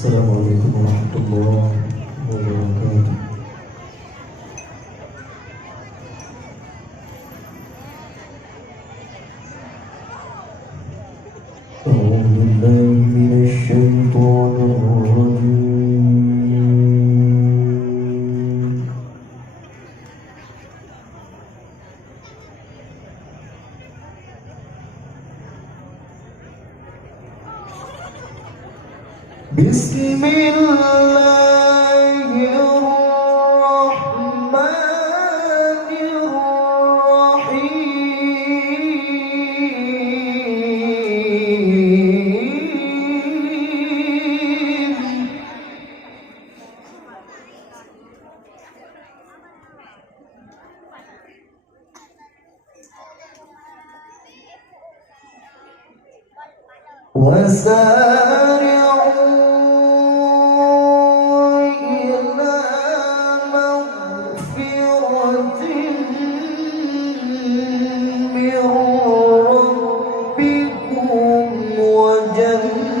Assalamualaikum warahmatullahi wabarakatuh. أعوذ بالله من الشيطان الرجيم. بسم الله الرحمن الرحيم. وسارعوا إلى مغفرة من ربكم وجنة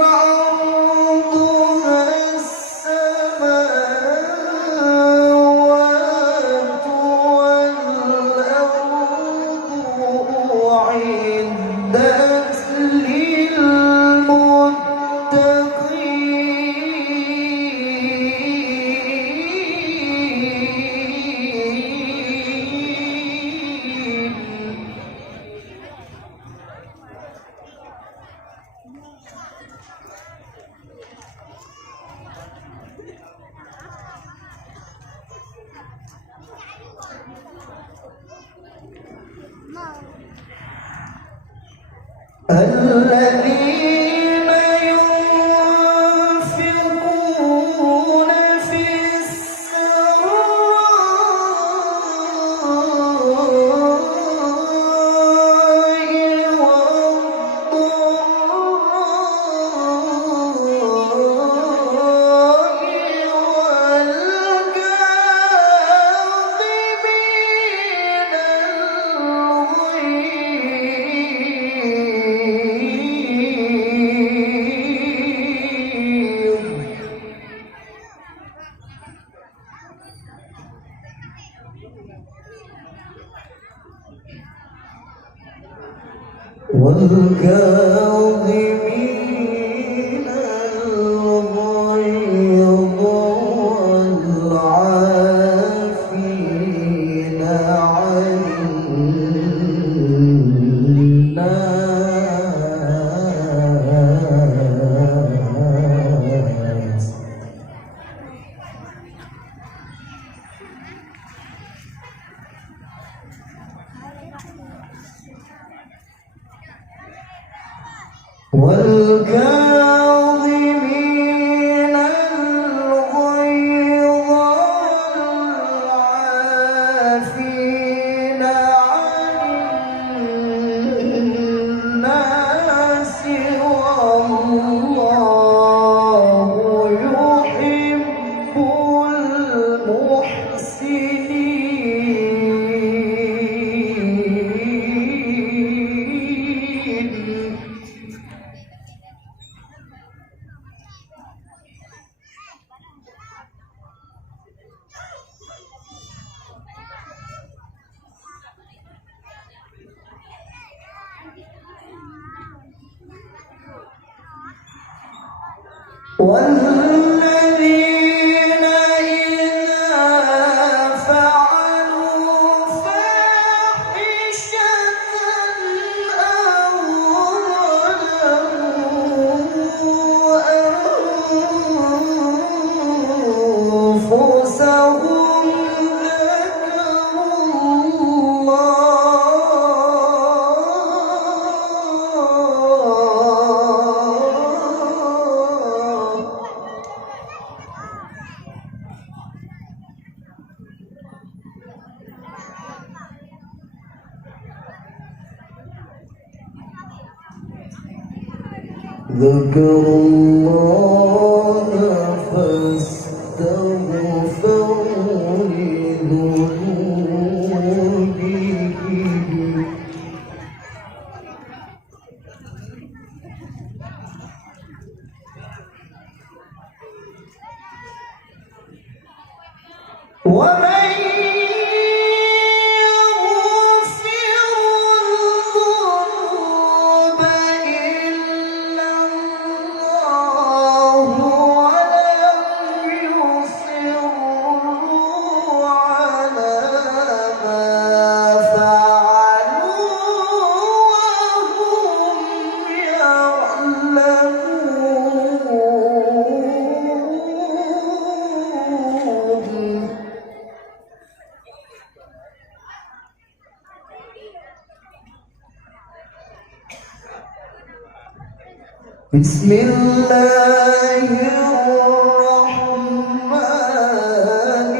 عرضها السماوات والأرض أعدت للمتقين. الذين ينفقون في السراء والضراء والكاظمين الغيظ والعافين عن الناس. والكاظمين الغيظ والعافين عن الناس والله يحب المحسنين. والذين إذا فعلوا فاحشة أو ظلموا أنفسهم ذكروا الله ذكروا الله فاستغفروا لذنوبهم ومن بسم الله الرحمن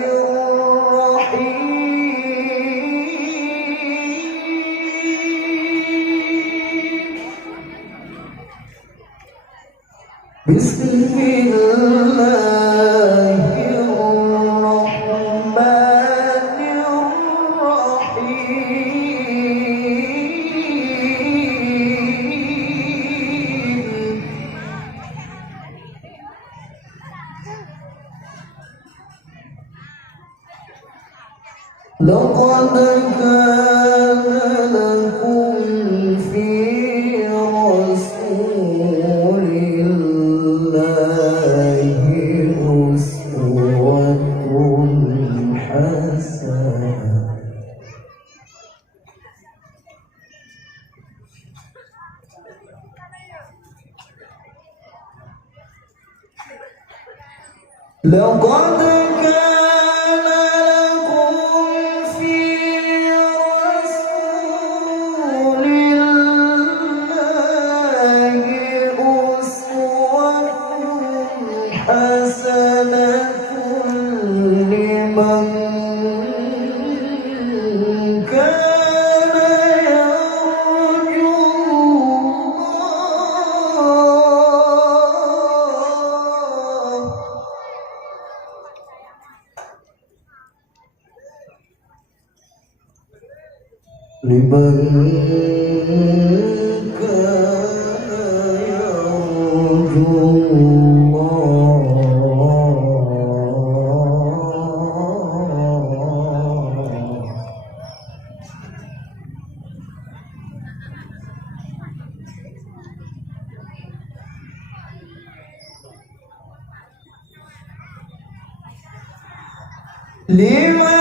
الرحيم بسم الله الرحمن الرحيم لقد كان لكم في رسول الله أسوة حسنة لقد كان لكم في رسول الله أسوة حسنة لمن كان يرجو الله لمن كان يرجو الله لمن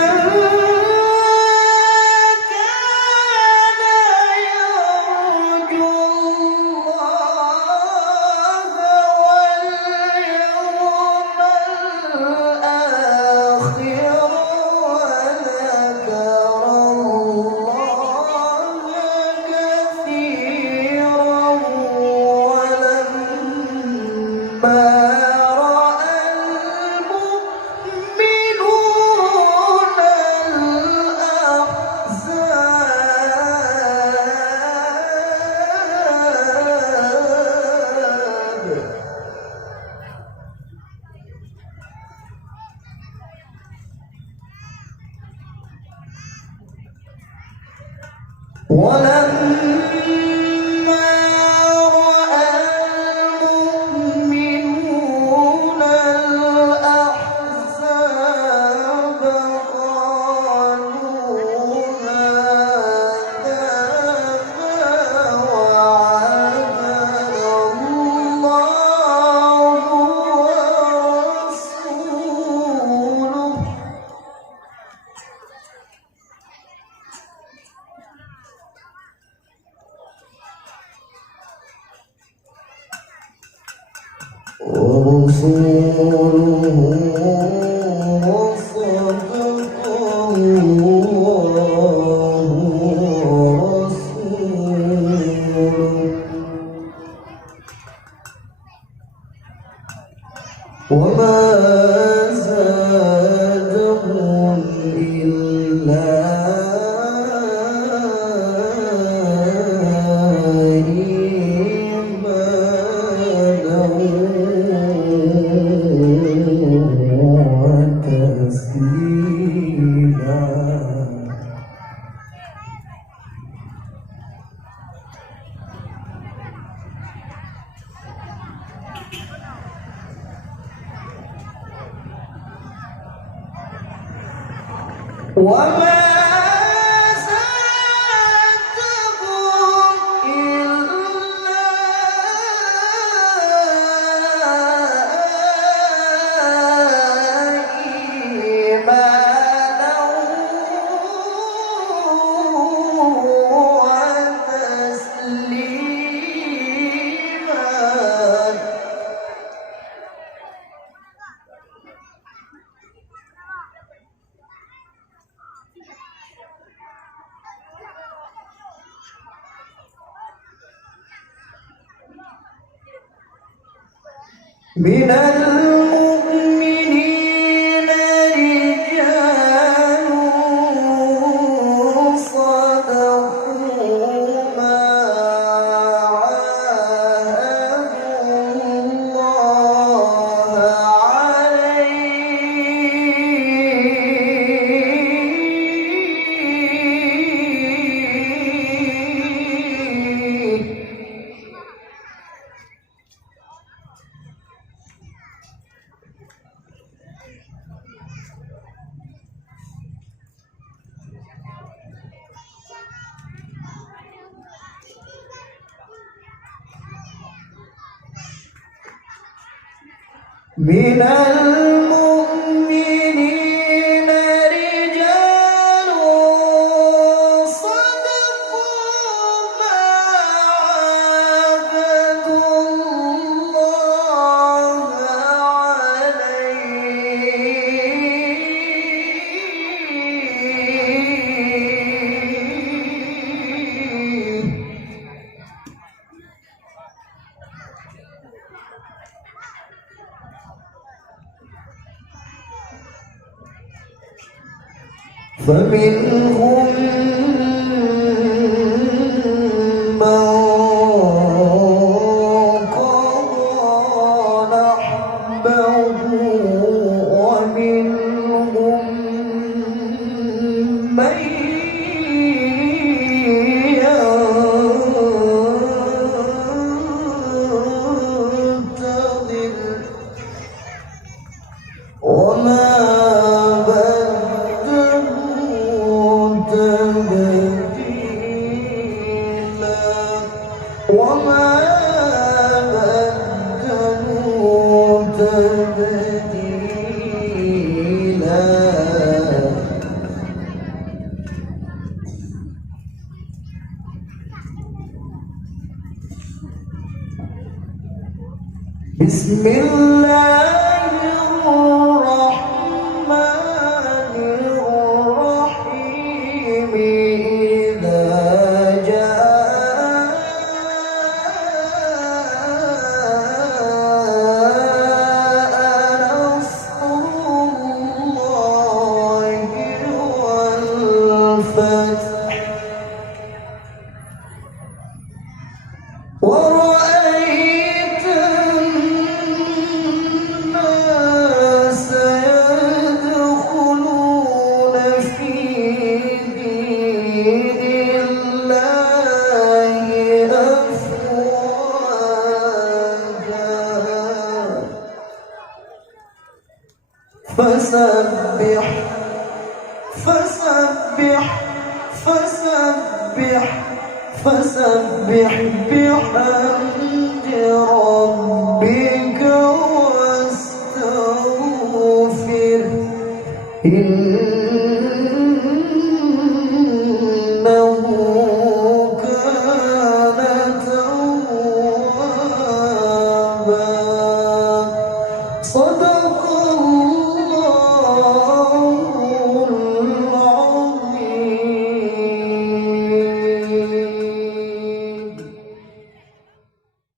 ولما رأى المؤمنون الأحزاب قالوا هذا ما وعدنا الله ورسوله وصدق الله ورسوله وما زادهم إلا إيمانا وما زادهم إلا إيمانا وتسليما. من المؤمنين رجال صدقوا ما عاهدوا الله عليه. من المؤمنين رجال صدقوا ما عاهدوا الله عليه. فمنهم من قضى نحبه ومنهم من ينتظر وما وما بدلوا تبديلا. بسم الله الرحمن الرحيم. ورأيت الناس يدخلون في دين الله أفواجا. فسبح فسبح فسبح فسبح بحمد ربك واستغفر إنه كان توابا. صدق